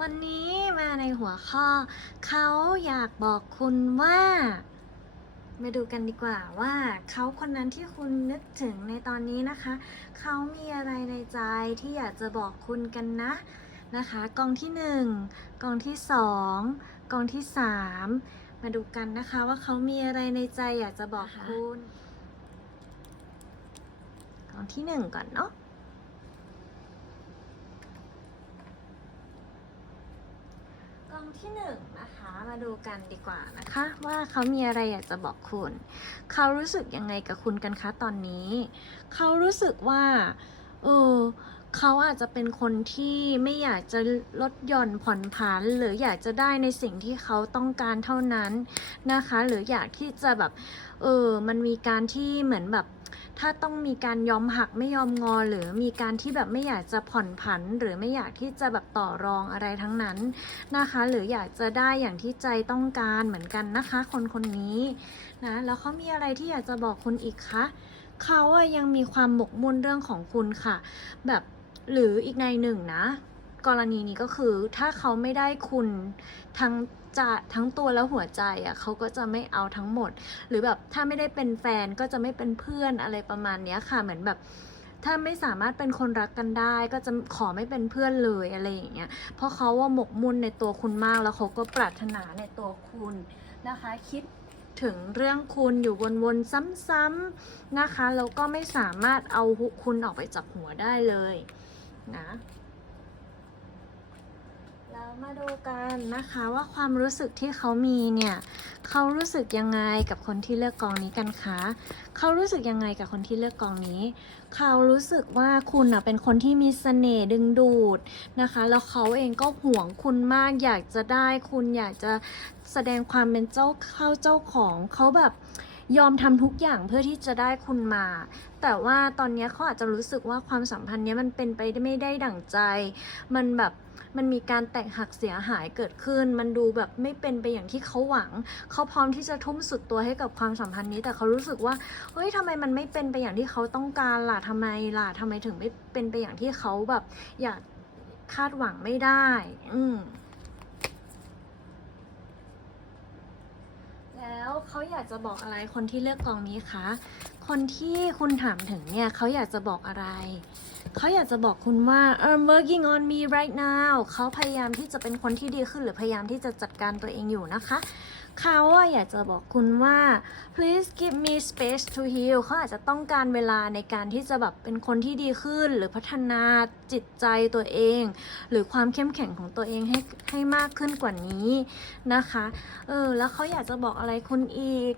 วันนี้มาในหัวข้อ เขาอยากบอกคุณว่า มาดูกันดีกว่าว่าเขาคนนั้นที่คุณนึกถึงในตอนนี้นะคะ เขามีอะไรในใจที่อยากจะบอกคุณกันนะนะคะ กองที่หนึ่งกองที่สองกองที่สามมาดูกันนะคะว่าเขามีอะไรในใจอยากจะบอกคุณ กองที่หนึ่งก่อนเนาะ กอง ที่หนึ่งนะคะมาดูกันดีกว่านะคะ ว่าเขามีอะไรอยากจะบอกคุณ เขารู้สึกยังไงกับคุณกันคะตอนนี้ เขารู้สึกว่าเออเขาอาจจะเป็นคนที่ไม่อยากจะลดหย่อนผ่อนผัน หรืออยากจะได้ในสิ่งที่เขาต้องการเท่านั้นนะคะ หรืออยากที่จะแบบเออมันมีการที่เหมือนแบบ ถ้าต้องมีการยอมหักไม่ยอมงอ หรือมีการที่แบบไม่อยากจะผ่อนผัน หรือไม่อยากที่จะแบบต่อรองอะไรทั้งนั้นนะคะ หรืออยากจะได้อย่างที่ใจต้องการเหมือนกันนะคะ คนคนนี้นะแล้วเขามีอะไรที่อยากจะบอกคุณอีกคะเขาอะยังมีความหมกมุ่นเรื่องของคุณค่ะ แบบหรืออีกในหนึ่งนะ กรณีนี้ก็คือถ้าเขาไม่ได้คุณทั้ง จะทั้งตัวและหัวใจอะเขาก็จะไม่เอาทั้งหมด หรือแบบถ้าไม่ได้เป็นแฟนก็จะไม่เป็นเพื่อนอะไรประมาณเนี้ยค่ะเหมือนแบบถ้าไม่สามารถเป็นคนรักกันได้ ก็จะขอไม่เป็นเพื่อนเลยอะไรอย่างเงี้ย เพราะเขาว่าหมกมุ่นในตัวคุณมากแล้วเขาก็ปรารถนาในตัวคุณนะคะ คิดถึงเรื่องคุณอยู่วนๆซ้ำๆนะคะแล้วก็ไม่สามารถเอาคุณออกไปจากหัวได้เลยนะ แล้วมาดูกันนะคะว่าความรู้สึกที่เขามีเนี่ยเขารู้สึกยังไงกับคนที่เลือกกองนี้กันคะเขารู้สึกยังไงกับคนที่เลือกกองนี้ เขารู้สึกว่าคุณนะเป็นคนที่มีเสน่ห์ดึงดูดนะคะ แล้วเขาเองก็ห่วงคุณมาก อยากจะได้คุณอยากจะแสดงความเป็นเจ้าเข้าเจ้าของเขาแบบยอมทำทุกอย่างเพื่อที่จะได้คุณมา แต่ว่าตอนนี้เขาอาจจะรู้สึกว่าความสัมพันธ์เนี้ยมันเป็นไปไม่ได้ดั่งใจ มันแบบ มันมีการแตกหักเสียหายเกิดขึ้น มันดูแบบไม่เป็นไปอย่างที่เขาหวัง เขาพร้อมที่จะทุ่มสุดตัวให้กับความสัมพันธ์นี้ แต่เขารู้สึกว่า เฮ้ยทำไมมันไม่เป็นไปอย่างที่เขาต้องการล่ะทำไมล่ะทำไมถึงไม่เป็นไปอย่างที่เขาแบบ อยากคาดหวังไม่ได้ อืมแล้วเขาอยากจะบอกอะไรคนที่เลือกกองนี้คะ คนที่คุณถามถึงเนี่ยเขาอยากจะบอกอะไร เขาอยากจะบอกคุณว่า I'm working on me right now เขาพยายามที่จะเป็นคนที่ดีขึ้นหรือพยายามที่จะจัดการตัวเองอยู่นะคะ เขาอะอยากจะบอกคุณว่า please give me space to heal เขาอาจจะต้องการเวลาในการที่จะแบบเป็นคนที่ดีขึ้น หรือพัฒนาจิตใจตัวเอง หรือความเข้มแข็งของตัวเองให้ให้มากขึ้นกว่านี้นะคะ เออ แล้วเขาอยากจะบอกอะไรคุณอีก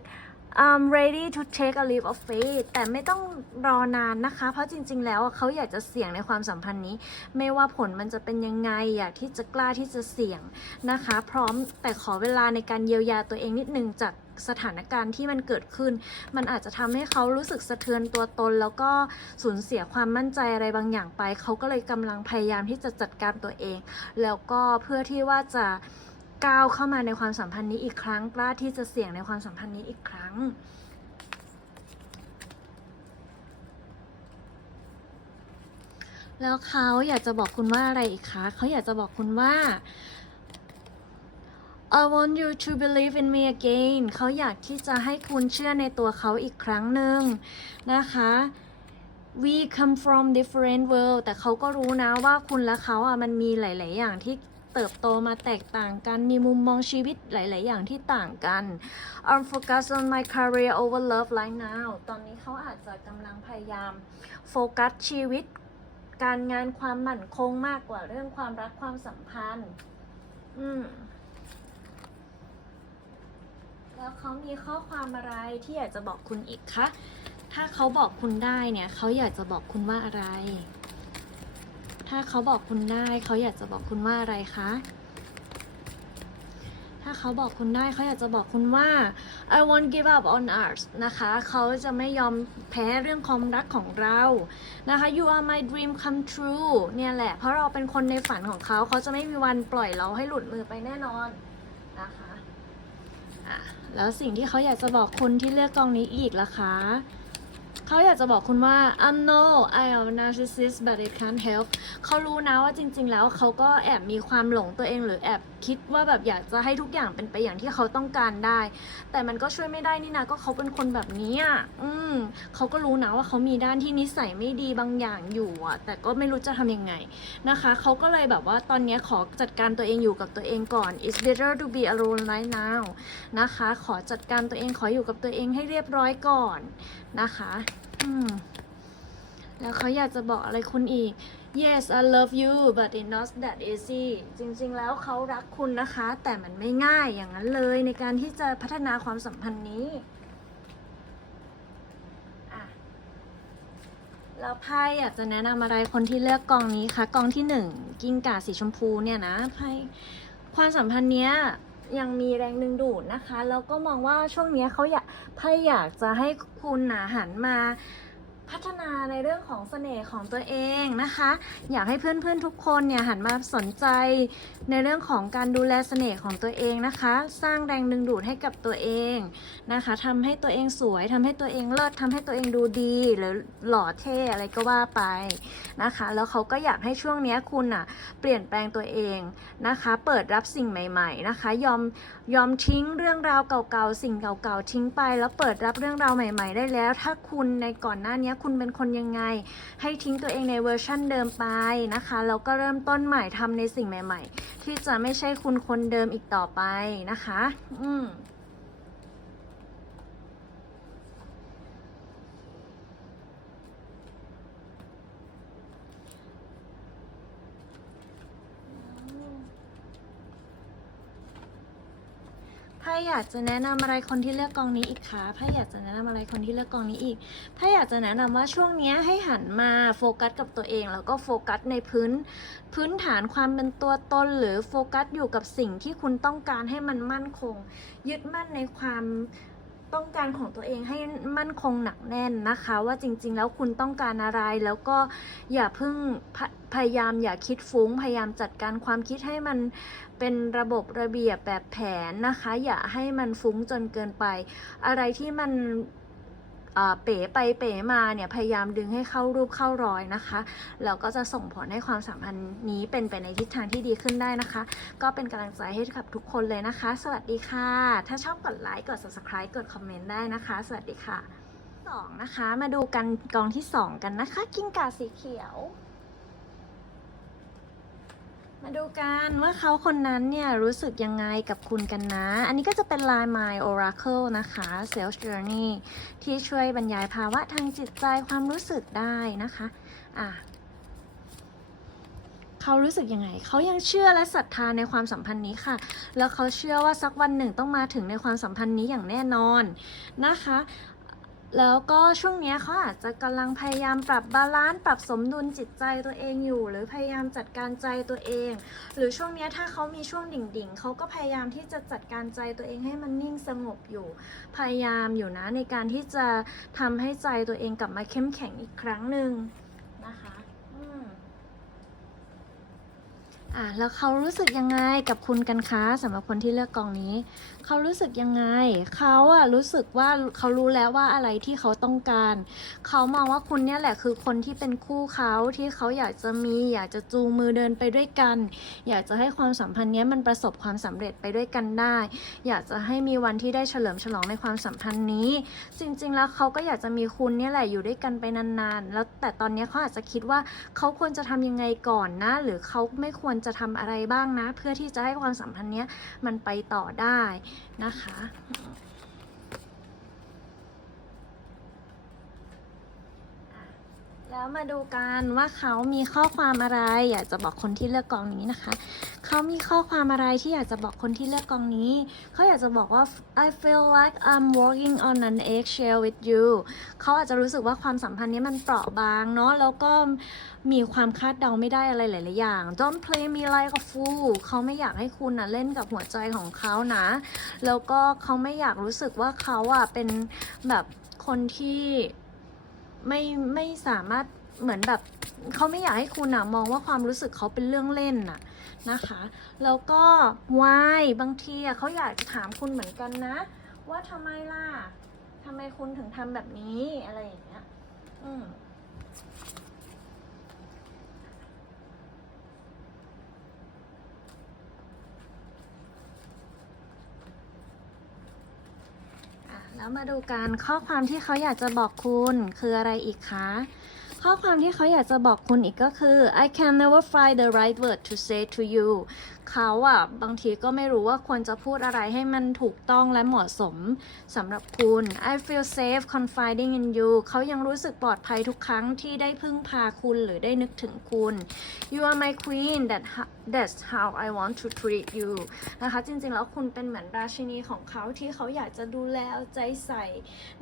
I'm ready to take a leap of faith แต่ไม่ต้องรอนานนะคะ เพราะจริง ๆ แล้วเขาอยากจะเสี่ยงในความสัมพันธ์นี้ ไม่ว่าผลมันจะเป็นยังไง อยากที่จะกล้าที่จะเสี่ยงนะคะ พร้อมแต่ขอเวลาในการเยียวยาตัวเองนิดนึงจากสถานการณ์ที่มันเกิดขึ้น มันอาจจะทำให้เขารู้สึกสะเทือนตัวตน แล้วก็สูญเสียความมั่นใจอะไรบางอย่างไป เขาก็เลยกำลังพยายามที่จะจัดการตัวเอง แล้วก็เพื่อที่ว่าจะ ก้าวเข้ามาในความสัมพันธ์นี้อีกครั้ง กล้าที่จะเสี่ยงในความสัมพันธ์นี้อีกครั้ง แล้วเขาอยากจะบอกคุณว่าอะไรอีกคะเขาอยากจะบอกคุณว่า I want you to believe in me again เขาอยากที่จะให้คุณเชื่อในตัวเขาอีกครั้งหนึ่งนะคะ we come from different world แต่เขาก็รู้นะว่าคุณและเขาอะมันมีหลาย ๆ อย่างที่ เติบโตมาแตกต่างกัน มีมุมมองชีวิตหลาย ๆ อย่างที่ต่างกัน I'm focused on my career over love right now ตอนนี้เขาอาจจะกำลังพยายามโฟกัสชีวิต การงานความมั่นคงมากกว่าเรื่องความรักความสัมพันธ์ อืมแล้วเขามีข้อความอะไรที่อยากจะบอกคุณอีกคะ ถ้าเขาบอกคุณได้เนี่ย เขาอยากจะบอกคุณว่าอะไร ถ้าเขาบอกคุณได้เขาอยากจะบอกคุณว่าอะไรคะ ถ้าเขาบอกคุณได้เขาอยากจะบอกคุณว่า I won't give up on us นะคะ เขาจะไม่ยอมแพ้เรื่องความรักของเรานะคะ you are my dream come true เนี่ยแหละ เพราะเราเป็นคนในฝันของเขา เขาจะไม่มีวันปล่อยเราให้หลุดมือไปแน่นอนนะคะอะแล้วสิ่งที่เขาอยากจะบอกคุณที่เลือกกองนี้อีกล่ะคะ เขาอยากจะบอกคุณว่า I'm no I am a narcissist but it can't help เขารู้นะว่าจริง ๆ แล้วเขาก็แอบมีความหลงตัวเองหรือแอบคิดว่าแบบอยากจะให้ทุกอย่างเป็นไปอย่างที่เขาต้องการได้ แต่มันก็ช่วยไม่ได้นี่นะก็เขาเป็นคนแบบนี้อะอืมเขาก็รู้นะว่าเขามีด้านที่นิสัยไม่ดีบางอย่างอยู่อะ แต่ก็ไม่รู้จะทำยังไงนะคะเขาก็เลยแบบว่าตอนนี้ขอจัดการตัวเองอยู่กับตัวเองก่อน it's better to be alone right now นะคะ ขอจัดการตัวเองขออยู่กับตัวเองให้เรียบร้อยก่อนนะคะ แล้วเขาอยากจะบอกอะไรคุณอีก yes I love you but it's not that easy จริงๆ แล้วเขารักคุณนะคะ แต่มันไม่ง่ายอย่างนั้นเลยในการที่จะพัฒนาความสัมพันธ์นี้แล้วไพ่อยากจะแนะนำอะไรคนที่เลือกกองนี้คะกองที่หนึ่งกิ้งก่าสีชมพูเนี่ยนะไพ่ความสัมพันธ์เนี้ย ยังมีแรงดึงดูดนะคะ แล้วก็มองว่าช่วงนี้เขาอยากพ่อยากจะให้คุณนะหันมา พัฒนาในเรื่องของเสน่ห์ของตัวเองนะคะ อยากให้เพื่อนๆทุกคนเนี่ยหันมาสนใจในเรื่องของการดูแลเสน่ห์ของตัวเองนะคะ สร้างแรงดึงดูดให้กับตัวเองนะคะทำให้ตัวเองสวยทำให้ตัวเองเลิศทำให้ตัวเองดูดีหรือหล่อเท่อะไรก็ว่าไปนะคะ แล้วเขาก็อยากให้ช่วงนี้คุณอะเปลี่ยนแปลงตัวเองนะคะ เปิดรับสิ่งใหม่ๆนะคะ ยอมยอมทิ้งเรื่องราวเก่าๆสิ่งเก่าๆทิ้งไป แล้วเปิดรับเรื่องราวใหม่ ๆ ได้แล้ว ถ้าคุณในก่อนหน้านี้คุณเป็นคนยังไง ให้ทิ้งตัวเองในเวอร์ชั่นเดิมไปนะคะแล้วก็เริ่มต้นใหม่ทำในสิ่งใหม่ ๆ ที่จะไม่ใช่คุณคนเดิมอีกต่อไปนะคะ อืม อยากจะแนะนำอะไรคนที่เลือกกองนี้อีกคะไพ่อยากจะแนะนำอะไรคนที่เลือกกองนี้อีกไพ่อยากจะแนะนำว่าช่วงนี้ให้หันมาโฟกัสกับตัวเอง แล้วก็โฟกัสในพื้น พื้นฐานความเป็นตัวตน หรือโฟกัสอยู่กับสิ่งที่คุณต้องการให้มันมั่นคง ยึดมั่นในความ ต้องการของตัวเองให้มั่นคงหนักแน่นนะคะ ว่าจริงๆ แล้วคุณต้องการอะไรแล้วก็อย่าเพิ่งพยพยายามอย่าคิดฟุ้ง พยายามจัดการความคิดให้มันเป็นระบบระเบียบแบบแผนนะคะ อย่าให้มันฟุ้งจนเกินไป อะไรที่มัน เป๋ไปเป๋มาเนี่ยพยายามดึงให้เข้ารูปเข้ารอยนะคะแล้วก็จะส่งผลให้ความสัมพันธ์นี้เป็นไปในทิศทางที่ดีขึ้นได้นะคะ ก็เป็นกำลังใจให้กับทุกคนเลยนะคะ สวัสดีค่ะ ถ้าชอบกดไลค์กด subscribe กดคอมเมนต์ได้นะคะ สวัสดีค่ะสองนะคะ มาดูกันกองที่สองกันนะคะ กิ้งก่าสีเขียว มาดูกันว่าเขาคนนั้นเนี่ยรู้สึกยังไงกับคุณกันนะ อันนี้ก็จะเป็น Line My Oracle นะคะ Sales Journey ที่ช่วยบรรยายภาวะทางจิตใจความรู้สึกได้นะคะอะเขารู้สึกยังไง เขายังเชื่อและศรัทธาในความสัมพันธ์นี้ค่ะ แล้วเขาเชื่อว่าสักวันหนึ่งต้องมาถึงในความสัมพันธ์นี้อย่างแน่นอนนะคะ แล้วก็ช่วงนี้เขาอาจจะกำลังพยายามปรับบาลานซ์ปรับสมดุลจิตใจตัวเองอยู่ หรือพยายามจัดการใจตัวเอง หรือช่วงนี้ถ้าเขามีช่วงดิ่งๆเขาก็พยายามที่จะจัดการใจตัวเองให้มันนิ่งสงบอยู่ พยายามอยู่นะในการที่จะทำให้ใจตัวเองกลับมาเข้มแข็งอีกครั้งหนึ่งนะคะอืมอะแล้วเขารู้สึกยังไงกับคุณกันคะสำหรับคนที่เลือกกองนี้ เขารู้สึกยังไง เขาอะรู้สึกว่าเขารู้แล้วว่าอะไรที่เขาต้องการ เขามองว่าคุณเนี่ยแหละคือคนที่เป็นคู่เขาที่เขาอยากจะมี อยากจะจูงมือเดินไปด้วยกัน อยากจะให้ความสัมพันธ์เนี้ยมันประสบความสำเร็จไปด้วยกันได้ อยากจะให้มีวันที่ได้เฉลิมฉลองในความสัมพันธ์นี้ จริง ๆ แล้วเขาก็อยากจะมีคุณเนี่ยแหละอยู่ด้วยกันไปนานๆ แล้วแต่ตอนนี้เขาอาจจะคิดว่าเขาควรจะทำยังไงก่อนนะ หรือเขาไม่ควรจะทำอะไรบ้างนะ เพื่อที่จะให้ความสัมพันธ์เนี้ยมันไปต่อได้นะคะ แล้วมาดูกันว่าเขามีข้อความอะไร อยากจะบอกคนที่เลือกกองนี้นะคะ เขามีข้อความอะไรที่อยากจะบอกคนที่เลือกกองนี้ เขาอยากจะบอกว่า I feel like I'm walking on an eggshell with you เขาอาจจะรู้สึกว่าความสัมพันธ์นี้มันเปราะบางเนาะ แล้วก็มีความคาดเดาไม่ได้อะไรหลาย ๆ อย่าง Don't play me like a fool เขาไม่อยากให้คุณนะเล่นกับหัวใจของเขานะ แล้วก็เขาไม่อยากรู้สึกว่าเขาอะเป็นแบบคนที่ ไม่ไม่สามารถเหมือนแบบเขาไม่อยากให้คุณอะมองว่าความรู้สึกเขาเป็นเรื่องเล่นน่ะนะคะ แล้วก็ why บางทีอะเขาอยากจะถามคุณเหมือนกันนะ ว่าทำไมล่ะทำไมคุณถึงทำแบบนี้อะไรอย่างเงี้ย อืม แล้วมาดูกันข้อความที่เขาอยากจะบอกคุณคืออะไรอีกคะข้อความที่เขาอยากจะบอกคุณอีกก็คือ I can never find the right word to say to you เขาอะบางทีก็ไม่รู้ว่าควรจะพูดอะไรให้มันถูกต้องและเหมาะสมสำหรับคุณ I feel safe confiding in you เขายังรู้สึกปลอดภัยทุกครั้งที่ได้พึ่งพาคุณหรือได้นึกถึงคุณ You are my queen that that's how I want to treat you นะคะ จริงๆ แล้วคุณเป็นเหมือนราชินีของเขาที่เขาอยากจะดูแลเอาใจใส่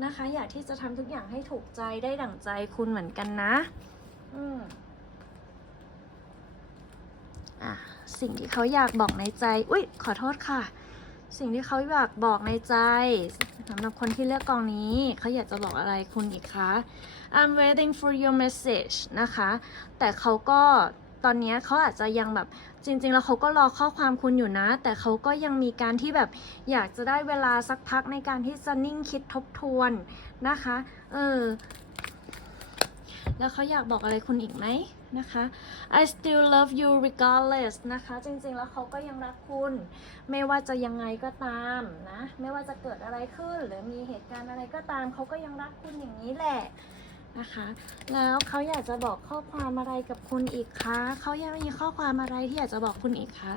นะคะ อยากที่จะทำทุกอย่างให้ถูกใจได้ดั่งใจคุณเหมือนกันนะ อืม อะสิ่งที่เขาอยากบอกในใจ อุ๊ยขอโทษค่ะ สิ่งที่เขาอยากบอกในใจสำหรับคนที่เลือกกองนี้ เขาอยากจะบอกอะไรคุณอีกคะ I'm waiting for your message นะคะ แต่เขาก็ตอนนี้เขาอาจจะยังแบบจริง ๆ แล้วเขาก็รอข้อความคุณอยู่นะ แต่เขาก็ยังมีการที่แบบอยากจะได้เวลาสักพักในการที่จะนิ่งคิดทบทวนนะคะ เออ แล้วเขาอยากบอกอะไรคุณอีกไหมนะคะ I still love you regardless นะคะ จริงๆ แล้วเขาก็ยังรักคุณ ไม่ว่าจะยังไงก็ตามนะ ไม่ว่าจะเกิดอะไรขึ้น หรือมีเหตุการณ์อะไรก็ตาม เขาก็ยังรักคุณอย่างนี้แหละนะคะ แล้วเขาอยากจะบอกข้อความอะไรกับคุณอีกคะ เขายังมีข้อความอะไรที่อยากจะบอกคุณอีกคะ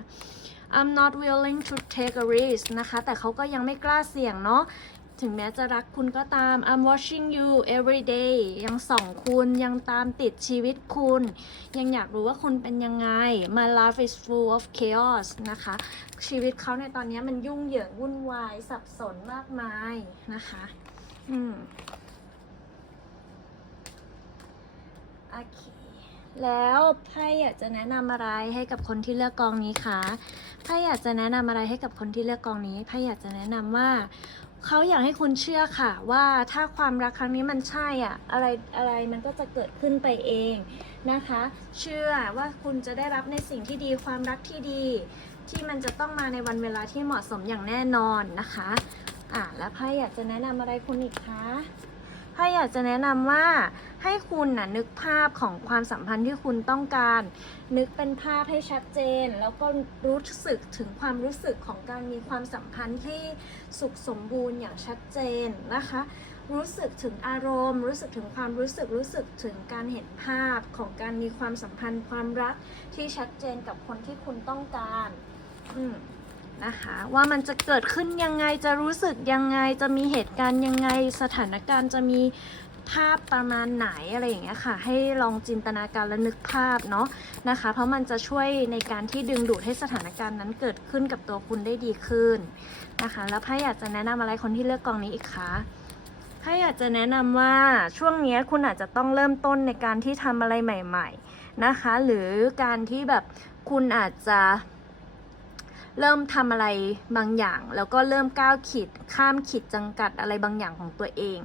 I'm not willing to take a risk นะคะ แต่เขาก็ยังไม่กล้าเสี่ยงเนาะ ถึงแม้จะรักคุณก็ตาม I'm watching you every day ยังส่องคุณยังตามติดชีวิตคุณ ยังอยากรู้ว่าคุณเป็นยังไง My life is full of chaos นะคะ ชีวิตเขาในตอนนี้มันยุ่งเหยิงวุ่นวาย สับสนมากมายนะคะ อืมโอเคแล้วไพ่อยากจะแนะนำอะไรให้กับคนที่เลือกกองนี้คะไพ่อยากจะแนะนำอะไรให้กับคนที่เลือกกองนี้ไพ่อยากจะแนะนำว่า เขาอยากให้คุณเชื่อค่ะว่าถ้าความรักครั้งนี้มันใช่อะอะไรอะไรมันก็จะเกิดขึ้นไปเองนะคะ เชื่อว่าคุณจะได้รับในสิ่งที่ดีความรักที่ดี ที่มันจะต้องมาในวันเวลาที่เหมาะสมอย่างแน่นอนนะคะอะแล้วไพ่อยากจะแนะนำอะไรคุณอีกคะ ไพ่อยากจะแนะนำว่าให้คุณน่ะนึกภาพของความสัมพันธ์ที่คุณต้องการ นึกเป็นภาพให้ชัดเจน แล้วก็รู้สึกถึงความรู้สึกของการมีความสัมพันธ์ที่สุขสมบูรณ์อย่างชัดเจนนะคะ รู้สึกถึงอารมณ์ รู้สึกถึงความรู้สึกรู้สึกถึงการเห็นภาพของการมีความสัมพันธ์ความรักที่ชัดเจนกับคนที่คุณต้องการ อืม นะคะว่ามันจะเกิดขึ้นยังไงจะรู้สึกยังไงจะมีเหตุการณ์ยังไงสถานการณ์จะมีภาพประมาณไหนอะไรอย่างเงี้ยค่ะ ให้ลองจินตนาการและนึกภาพเนาะนะคะ เพราะมันจะช่วยในการที่ดึงดูดให้สถานการณ์นั้นเกิดขึ้นกับตัวคุณได้ดีขึ้นนะคะ แล้วพ่อยากจะแนะนำอะไรคนที่เลือกกองนี้อีกคะพ่อยากจะแนะนำว่าช่วงนี้คุณอาจจะต้องเริ่มต้นในการที่ทำอะไรใหม่ ๆนะคะ หรือการที่แบบคุณอาจจะ เริ่มทำอะไรบางอย่าง แล้วก็เริ่มก้าวขีดข้ามขีดจำกัดอะไรบางอย่างของตัวเอง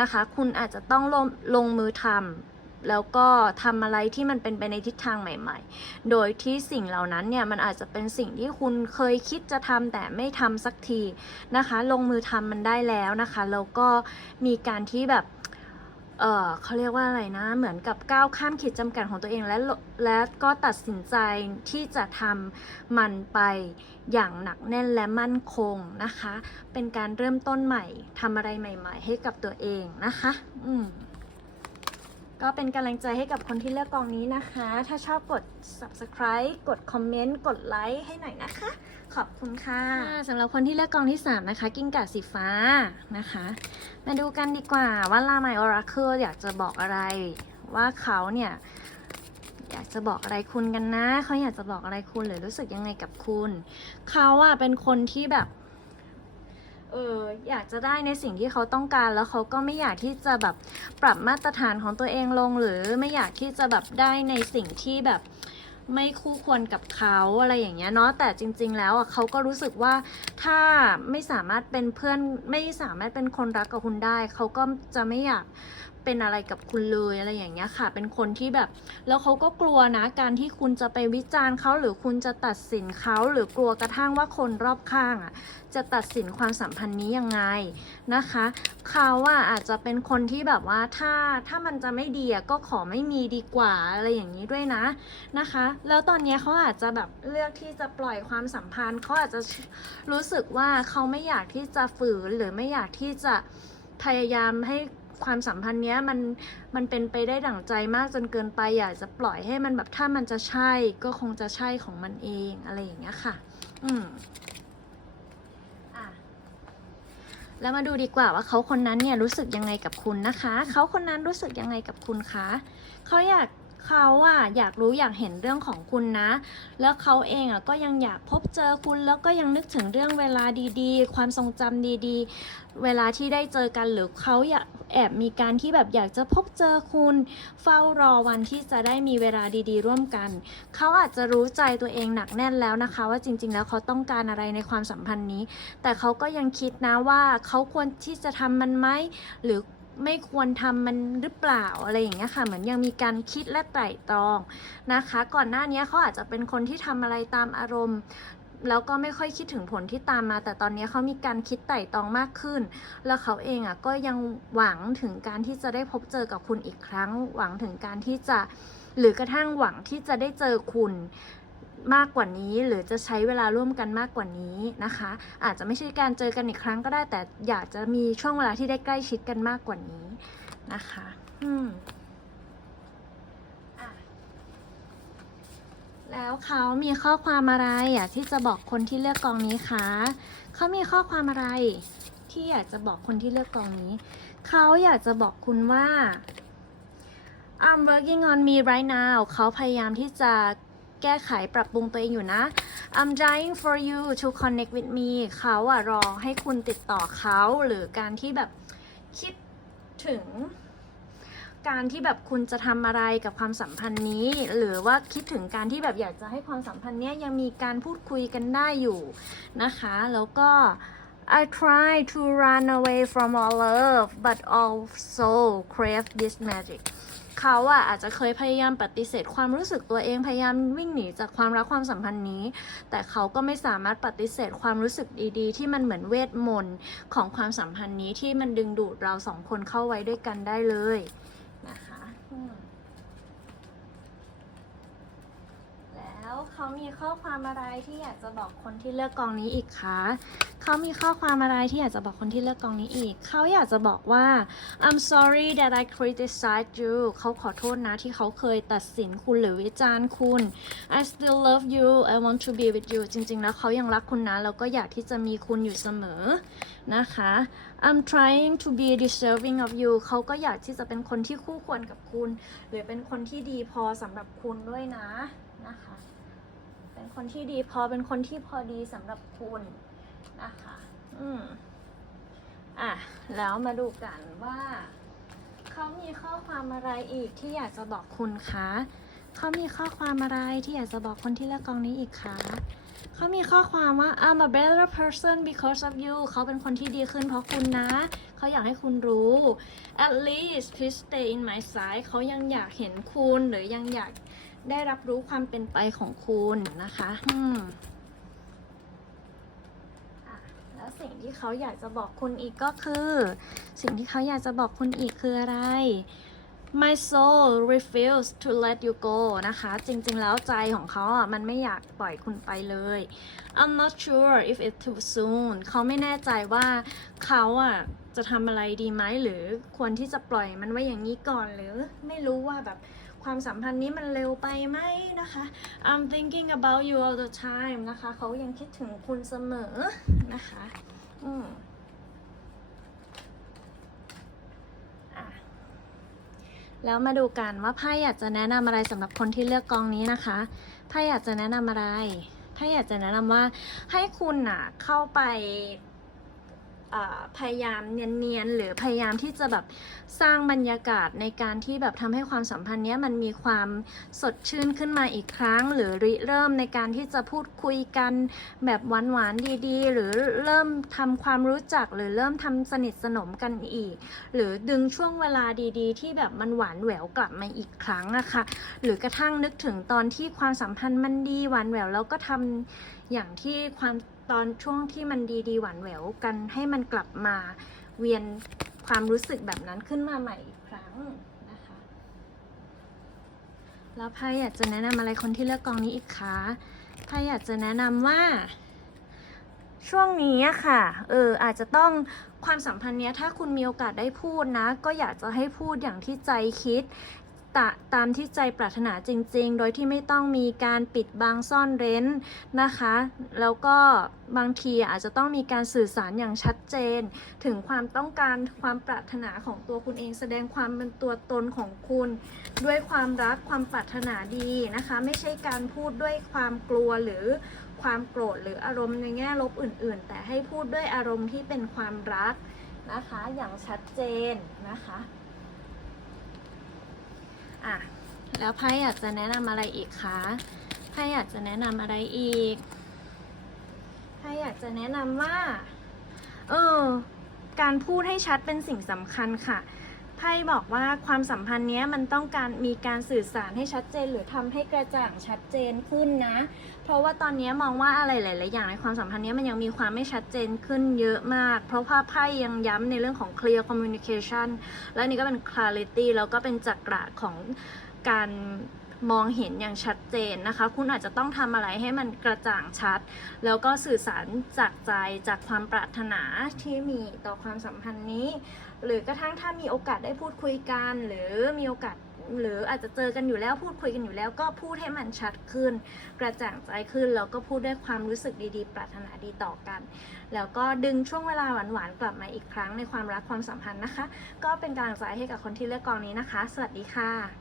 นะคะ คุณอาจจะต้องลงลงมือทำแล้วก็ทำอะไรที่มันเป็นไปในทิศทางใหม่ ๆ โดยที่สิ่งเหล่านั้นเนี่ยมันอาจจะเป็นสิ่งที่คุณเคยคิดจะทำแต่ไม่ทำสักทีนะคะ ลงมือทำมันได้แล้วนะคะแล้วก็มีการที่แบบ เออเขาเรียกว่าอะไรนะ เหมือนกับก้าวข้ามขีดจำกัดของตัวเองและและก็ตัดสินใจที่จะทำมันไปอย่างหนักแน่นและมั่นคงนะคะ เป็นการเริ่มต้นใหม่ทำอะไรใหม่ ๆ ให้กับตัวเองนะคะ อืมก็เป็นกำลังใจให้กับคนที่เลือกกองนี้นะคะ ถ้าชอบกด subscribe กดคอมเมนต์ กดไลค์ให้หน่อยนะคะ ขอบคุณค่ะสำหรับคนที่เลือกกองที่ 3 นะคะ กิ้งก่าสีฟ้านะคะ มาดูกันดีกว่าว่าลาไมออราเคิลอยากจะบอกอะไร ว่าเขาเนี่ยอยากจะบอกอะไรคุณกันนะ เขาอยากจะบอกอะไรคุณหรือรู้สึกยังไงกับคุณ เขาอะเป็นคนที่แบบเอออยากจะได้ในสิ่งที่เขาต้องการแล้วเขาก็ไม่อยากที่จะแบบปรับมาตรฐานของตัวเองลง หรือไม่อยากที่จะแบบได้ในสิ่งที่แบบ ไม่คู่ควรกับเขาอะไรอย่างเงี้ยเนาะแต่จริง ๆ แล้วอะเขาก็รู้สึกว่าถ้าไม่สามารถเป็นเพื่อนไม่สามารถเป็นคนรักกับคุณได้ เขาก็จะไม่อยาก เป็นอะไรกับคุณเลยอะไรอย่างเงี้ยค่ะ เป็นคนที่แบบ แล้วเขาก็กลัวนะ การที่คุณจะไปวิจารณ์เขาหรือคุณจะตัดสินเขาหรือกลัวกระทั่งว่าคนรอบข้างอะจะตัดสินความสัมพันธ์นี้ยังไงนะคะเขาอะอาจจะเป็นคนที่แบบว่าถ้าถ้ามันจะไม่ดีอะก็ขอไม่มีดีกว่าอะไรอย่างนี้ด้วยนะนะคะ แล้วตอนนี้เขาอาจจะแบบเลือกที่จะปล่อยความสัมพันธ์เขาอาจจะรู้สึกว่าเขาไม่อยากที่จะฝืนหรือไม่อยากที่จะพยายามให้ ความสัมพันธ์เนี้ยมันมันเป็นไปได้ดั่งใจมากจนเกินไปอยากจะปล่อยให้มันแบบถ้ามันจะใช่ก็คงจะใช่ของมันเองอะไรอย่างเงี้ยค่ะ อืมอะแล้วมาดูดีกว่าว่าเขาคนนั้นเนี่ยรู้สึกยังไงกับคุณนะคะ เขาคนนั้นรู้สึกยังไงกับคุณคะเขาอยาก เขาอะอยากรู้อยากเห็นเรื่องของคุณนะ แล้วเขาเองอะก็ยังอยากพบเจอคุณแล้วก็ยังนึกถึงเรื่องเวลาดีๆ ความทรงจำดีๆ เวลาที่ได้เจอกันหรือเขาอยากแอบมีการที่แบบอยากจะพบเจอคุณ เฝ้ารอวันที่จะได้มีเวลาดีๆ ร่วมกัน เขาอาจจะรู้ใจตัวเองหนักแน่นแล้วนะคะ ว่าจริง ๆ แล้วเขาต้องการอะไรในความสัมพันธ์นี้ แต่เขาก็ยังคิดนะว่าเขาควรที่จะทำมันไหมหรือ ไม่ควรทำมันหรือเปล่าอะไรอย่างเงี้ยค่ะ เหมือนยังมีการคิดและไตร่ตรองนะคะ ก่อนหน้านี้เขาอาจจะเป็นคนที่ทำอะไรตามอารมณ์ แล้วก็ไม่ค่อยคิดถึงผลที่ตามมา แต่ตอนนี้เขามีการคิดไต่ตรองมากขึ้น แล้วเขาเองอะก็ยังหวังถึงการที่จะได้พบเจอกับคุณอีกครั้ง หวังถึงการที่จะหรือกระทั่งหวังที่จะได้เจอคุณ มากกว่านี้ หรือจะใช้เวลาร่วมกันมากกว่านี้นะคะ อาจจะไม่ใช่การเจอกันอีกครั้งก็ได้แต่อยากจะมีช่วงเวลาที่ได้ใกล้ชิดกันมากกว่านี้นะคะอืมแล้วเขามีข้อความอะไรอยากที่จะบอกคนที่เลือกกองนี้คะเขามีข้อความอะไรที่อยากจะบอกคนที่เลือกกองนี้ เขาอยากจะบอกคุณว่า I'm working on me right now เขาพยายามที่จะ แก้ไขปรับปรุงตัวเองอยู่นะ I'm dying for you to connect with me เขาอะรอให้คุณติดต่อเขาหรือการที่แบบคิดถึง การที่แบบคุณจะทำอะไรกับความสัมพันธ์นี้ หรือว่าคิดถึงการที่แบบอยากจะให้ความสัมพันธ์เนี้ยยังมีการพูดคุยกันได้อยู่นะคะ แล้วก็ I try to run away from all love but also crave this magic เขาอะอาจจะเคยพยายามปฏิเสธ ความรู้สึกตัวเองพยายามวิ่งหนีจากความรักความสัมพันธ์นี้ แต่เขาก็ไม่สามารถปฏิเสธความรู้สึกดีๆ ที่มันเหมือนเวทมนต์ของความสัมพันธ์นี้ที่มันดึงดูดเราสองคนเข้าไว้ด้วยกันได้เลยนะคะอืมแล้ว เขามีข้อความอะไรที่อยากจะบอกคนที่เลือกกองนี้อีกคะ เขามีข้อความอะไรที่อยากจะบอกคนที่เลือกกองนี้อีก เขาอยากจะบอกว่า I'm sorry that I criticized you เขาขอโทษนะที่เขาเคยตัดสินคุณหรือวิจารณ์คุณ I still love you I want to be with you จริงๆ แล้วเขายังรักคุณนะ แล้วก็อยากที่จะมีคุณอยู่เสมอนะคะ I'm trying to be deserving of you เขาก็อยากที่จะเป็นคนที่คู่ควรกับคุณ หรือเป็นคนที่ดีพอสำหรับคุณด้วยนะนะคะ คนที่ดีพอเป็นคนที่พอดีสำหรับคุณนะคะ อืมอะ แล้วมาดูกันว่า เขามีข้อความอะไรอีกที่อยากจะบอกคุณคะเขามีข้อความอะไรที่อยากจะบอกคนที่เลือกกองนี้อีกคะเขามีข้อความว่า I'm a better person because of you เขาเป็นคนที่ดีขึ้นเพราะคุณนะ เขาอยากให้คุณรู้ at least please stay in my side เขายังอยากเห็นคุณหรือยังอยาก ได้รับรู้ความเป็นไปของคุณนะคะอืมอะแล้วสิ่งที่เขาอยากจะบอกคุณอีกก็คือ สิ่งที่เขาอยากจะบอกคุณอีกคืออะไร My soul refuse to let you go นะคะ จริงๆ แล้วใจของเขาอะมันไม่อยากปล่อยคุณไปเลย I'm not sure if it's too soon เขาไม่แน่ใจว่าเขาอะจะทำอะไรดีไหมหรือควรที่จะปล่อยมันไว้อย่างนี้ก่อนหรือไม่รู้ว่าแบบ ความสัมพันธ์นี้มันเร็วไปไหมนะคะ I'm thinking about you all the time นะคะ เขายังคิดถึงคุณเสมอนะคะ อืมอะแล้วมาดูกันว่าไพ่อยากจะแนะนำอะไรสำหรับคนที่เลือกกองนี้นะคะไพ่อยากจะแนะนำอะไรไพ่อยากจะแนะนำว่าให้คุณน่ะเข้าไป พยายามเนียนๆหรือพยายามที่จะแบบสร้างบรรยากาศในการที่แบบทำให้ความสัมพันธ์เนี้ยมันมีความสดชื่นขึ้นมาอีกครั้ง หรือริเริ่มในการที่จะพูดคุยกันแบบหวานๆดีๆ หรือเริ่มทำความรู้จักหรือเริ่มทำสนิทสนมกันอีก หรือดึงช่วงเวลาดีๆ ที่แบบมันหวานแหววกลับมาอีกครั้งอะค่ะหรือกระทั่งนึกถึงตอนที่ความสัมพันธ์มันดีหวานแหววแล้วก็ทำอย่างที่ความ ตอนช่วงที่มันดีๆหวานแหววกันให้มันกลับมาเวียนความรู้สึกแบบนั้นขึ้นมาใหม่อีกครั้งนะคะ แล้วไพ่อยากจะแนะนำอะไรคนที่เลือกกองนี้อีกคะไพ่อยากจะแนะนำว่า ช่วงนี้ค่ะ เอออาจจะต้องความสัมพันธ์เนี้ยถ้าคุณมีโอกาสได้พูดนะ ก็อยากจะให้พูดอย่างที่ใจคิด ตะตามที่ใจปรารถนาจริง ๆ โดยที่ไม่ต้องมีการปิดบังซ่อนเร้นนะคะ แล้วก็บางทีอาจจะต้องมีการสื่อสารอย่างชัดเจน ถึงความต้องการความปรารถนาของตัวคุณเอง แสดงความเป็นตัวตนของคุณ ด้วยความรักความปรารถนาดีนะคะ ไม่ใช่การพูดด้วยความกลัวหรือความโกรธหรืออารมณ์ในแง่ลบอื่น ๆ แต่ให้พูดด้วยอารมณ์ที่เป็นความรักนะคะ อย่างชัดเจนนะคะ อะแล้วไพ่อยากจะแนะนำอะไรอีกคะไพ่อยากจะแนะนำอะไรอีกไพ่อยากจะแนะนำว่า เออ การพูดให้ชัดเป็นสิ่งสำคัญค่ะไพ่บอกว่าความสัมพันธ์เนี้ยมันต้องการมีการสื่อสารให้ชัดเจน หรือทำให้กระจ่างชัดเจนขึ้นนะ ราะว่าตอนนี้มองว่าอะไรหลาย ๆ อย่างในความสัมพันธ์นี้มันยังมีความไม่ชัดเจนขึ้นเยอะมาก เพราะว่าไพ่ยังย้ำในเรื่องของ clear communication และนนี่ก็เป็น clarity แล้วก็เป็นจักระของการมองเห็นอย่างชัดเจนนะคะ คุณอาจจะต้องทำอะไรให้มันกระจ่างชัด แล้วก็สื่อสารจากใจจากความปรารถนาที่มีต่อความสัมพันธ์นี้ หรือกระทั่งถ้ามีโอกาสได้พูดคุยกัน หรือมีโอกาส หรืออาจจะเจอกันอยู่แล้วพูดคุยกันอยู่แล้วก็พูดให้มันชัดขึ้น กระจ่างใจขึ้นแล้วก็พูดด้วยความรู้สึกดีๆ ปรารถนาดีต่อกัน แล้วก็ดึงช่วงเวลาหวานๆกลับมาอีกครั้งในความรักความสัมพันธ์นะคะ ก็เป็นกำลังใจให้กับคนที่เลือกกองนี้นะคะ สวัสดีค่ะ